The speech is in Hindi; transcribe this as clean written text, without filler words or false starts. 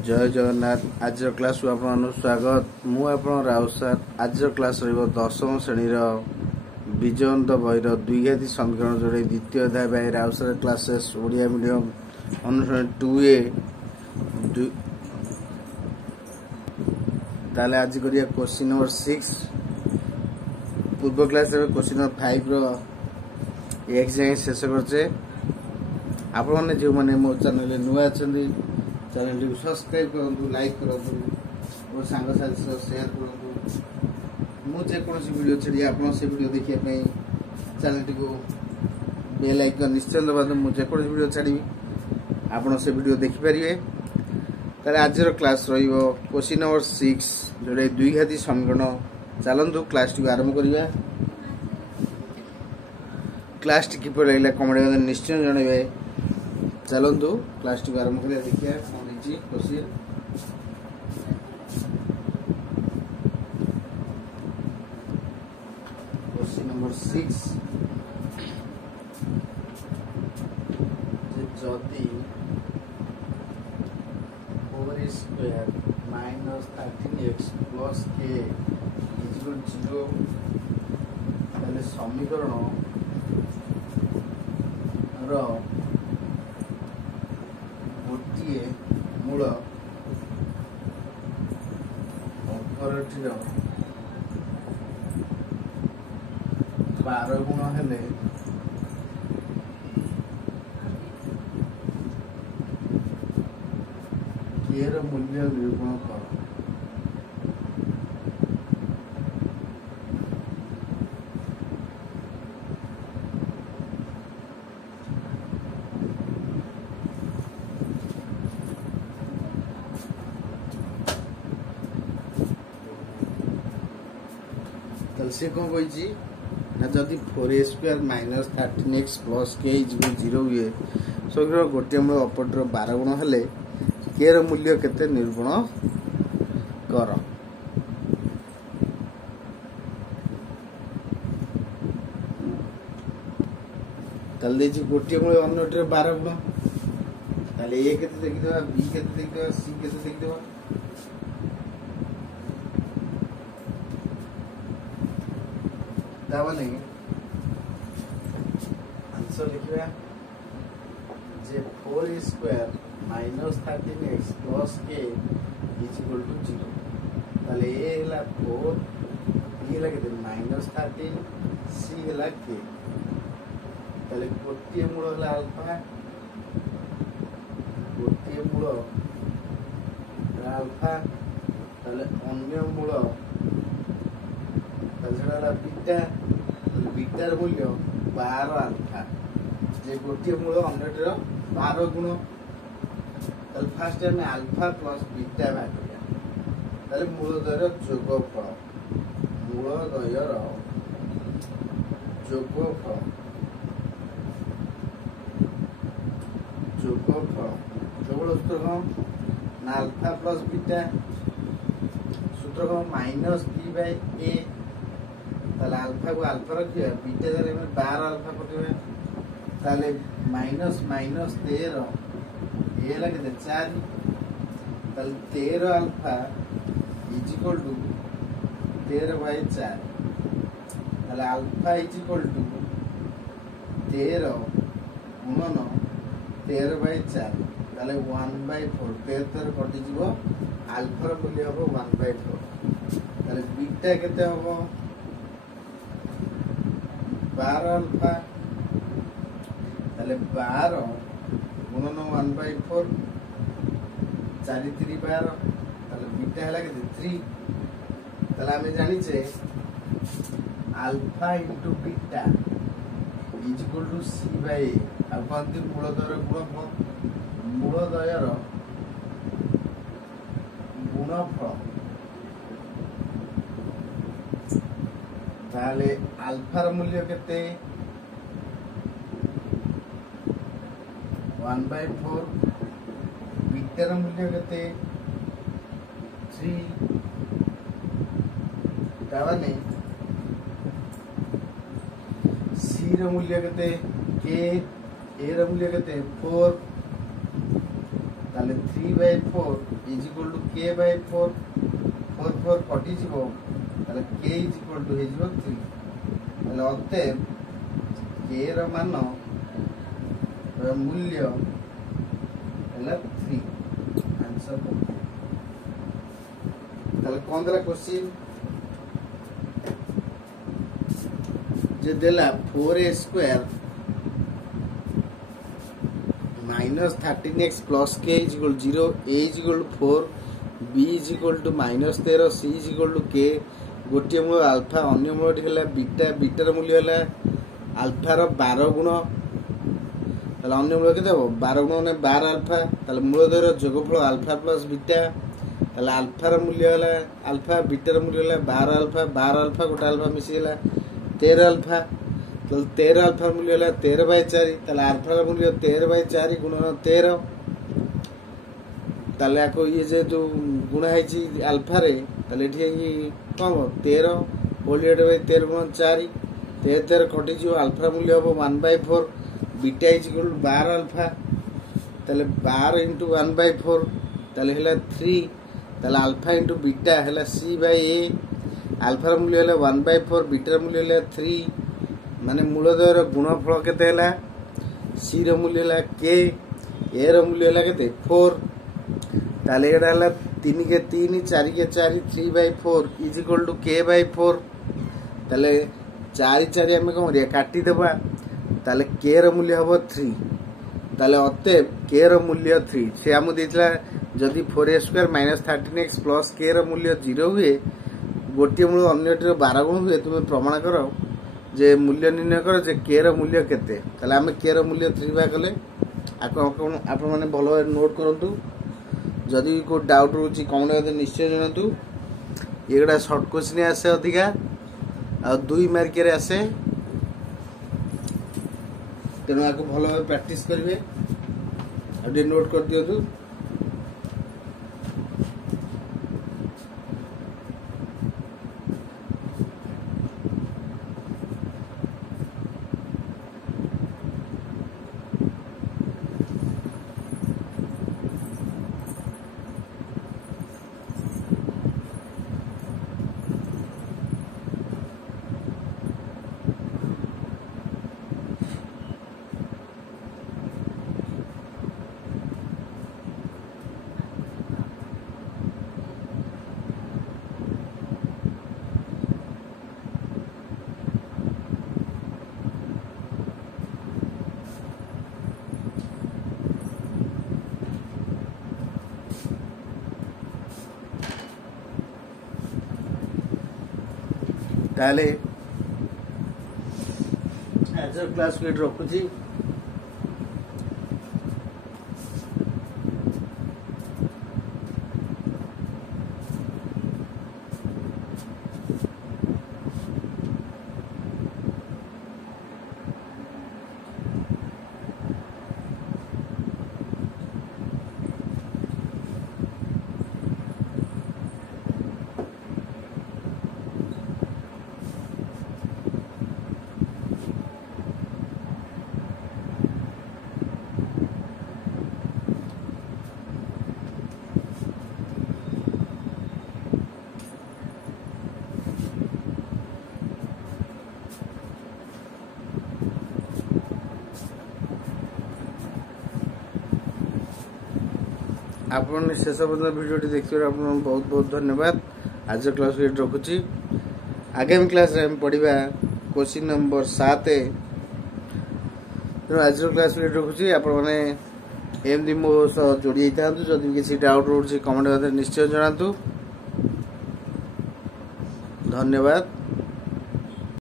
जय जगन्नाथ। आज क्लास आप स्वागत। मु राउत सार। आज क्लास दशम श्रेणी विजयवंत बहिर द्विघाती समीकरण जोड़े द्वितीय अध्याय बाय राउत सार क्लासेस ओडिया मीडियम अनुष्ठान 2A। ताले आज करिया क्वेश्चन नंबर 6। पूर्व क्लास क्वेश्चन नंबर 5 एक्स जाए शेष करचे। आपण माने जो माने मो चैनल नुआ अछंदी चैनल को सब्सक्राइब करंतु, लाइक करंतु और सांग साथी सह शेयर करंतु। मु जे कोनसी वीडियो छडी आपण से वीडियो देखिया पई चैनल को बेल आइकन निश्चय दबाନ୍ତୁ। मु जे कोनसी वीडियो छडी आपण से वीडियो देखि परिबे। ताले आज रो क्लास रहिबो क्वेश्चन नंबर 6 जोडे द्विघाती समीकरण। चलंतु क्लास टी आरंभ करिबा। क्लास टी किपर लागला कमेंट में निश्चय जणाइबे। चलंतु क्लास टी आरंभ करिया। देखिया कोन जी क्वेश्चन नंबर 6 जदि 4 square minus 13x plus k equal 0 ताले समीकरण रो गोटे मूल अपरटीर 12 गुण हेले k रो मूल्य निरूपण कर। से कौन कही ना जदि 4 square minus 13x plus k equal 0 हुए समीकरण गोटे मूल अपरटीर 12 गुण हेले k रो मूल्य केते निरूपण कर। ताले जे गोटे मूल अन्यटीर 12 गुण ताले a केते देखि देबा, b केते देखि देबा, c केते देखि देबा। दावा नहीं आंसर लिखिबा जे 4 square minus 13x plus k equal to 0। ताले a हला 4, b हला केते माइनस 13, c हला k। ताले गोटे मूल हला अल्फा, गोटे मूल अल्फा, ताले अन्य मूल ताले बीटा, बीटार मूल्य 12 अल्फा। जे गोटे मूल अन्यटर 12 गुण ताले फास्ट हमें अल्फा प्लस बीटा बाहर करिया। ताले मूलद्वयर जोगफल, मूलद्वयर जोगफल केवल सूत्र कौन ना अल्फा प्लस बीटा, सूत्र कौन माइनस b बाय a। ताले अल्फा को अल्फा रखिए, बीटा जरे में 12 अल्फा पटिबे ताले माइनस माइनस 13 ए लगे 4 ताले 13 alpha is equal to 13 by 4। ताले अल्फा इज इक्वल टू 13 गुणन 13 बाय 4 ताले 1 बाय 4 13 कटि जीवो अल्फा मूल्य हो 1 बाय 4। ताले बीटा केते हो 12 अल्फा ताले 12 गुणन 1 बाय 4 4 3 12 ताले बीटा हला के 3। ताले हमें जानि छे alpha into beta is equal to c by a। अब कोनती मूलद्वयर गुणफल, मूलद्वयर गुणफल ताले अल्फा मूल्य केते 1 बाय 4, बीटा मूल्य केते 3। ताने c रो मूल्य केते k, a रो मूल्य केते 4। ताले 3/4 इज इक्वल टू k/4 4 4 कटि जीवो ताले k इज इक्वल टू हे जीवो 3 ताले अतएव k रो मान मूल्य ହେଲା 3 आंसर ताले कोन देला क्वेश्चन जे देला 4a² minus 13x plus k is equal to 0, a is equal to 4, b is equal to minus 13, c is equal to k गोटे मूल अल्फा अन्य मूल है बीटा बीटार मूल्य है अल्फार 12 गुण ताले अन्य मूल के 12 गुण ने 12 अल्फा ताले मूल द्वयर जोगफल अल्फा प्लस बीटा ताले अल्फार मूल्य है अल्फा बीटार मूल्य है 12 अल्फा गोटे अल्फा मिसी गला 13 अल्फा ताले 13 अल्फा मूल्य है 13/4 ताले अल्फार मूल्य 13/4 गुणन 13 ताले आको ये जे जो गुण है अल्फा रे ताले एठी कम 13 होल डिवाइडेड बाय 13 गुणन 4 13 कटि जो अल्फा मूल्य हो 1/4 beta is equal to 12 alpha ताले 12 into 1/4 ताले हैला 3 ताले अल्फा into बीटा हैला c/a अल्फा मूल्य हैला 1/4 बीटा मूल्य हैला 3 माने मूलद्वयर गुणफल केते हैला c रो मूल्य हैला k a रो मूल्य हैला केते 4 ताले एडा हैला 3 के 3 4 के 4 3/4 इज इक्वल टू k/4 ताले 4 4 हमें कोन रे काटी देबा ताले k रो मूल्य हबो 3 ताले अतएव k रो मूल्य 3 से हमु देतला जदी 4a² - 13x + k रो मूल्य 0 हुए गोटे मूल अन्यटर 12 गुण हुए तुम प्रमाण करो जे मूल्य निर्णय करो जे k रो मूल्य केते ताले हमें k रो मूल्य 3 बा कले आप माने भलो नोट करंतु जदि को डाउट रोची कमेंट करते निश्चय जानतु एगडा शॉर्ट क्वेश्चन आसे अधिका आ 2 मार्क रे आसे तेनु आको भलो प्रैक्टिस करिवे आ डे नोट कर दियतु ताले आज क्लास को रखुची आपन शेष पर्यंत वीडियो देखिए आपन बहुत बहुत धन्यवाद आज क्लास रखुची आगामी क्लास रे हम पढ़िबा क्वेश्चन नंबर 7 आज क्लास रखुची आपण माने एमदी मो जोड़ी थांतु जदि किसी डाउट रोड कमेंट निश्चय जणातु धन्यवाद।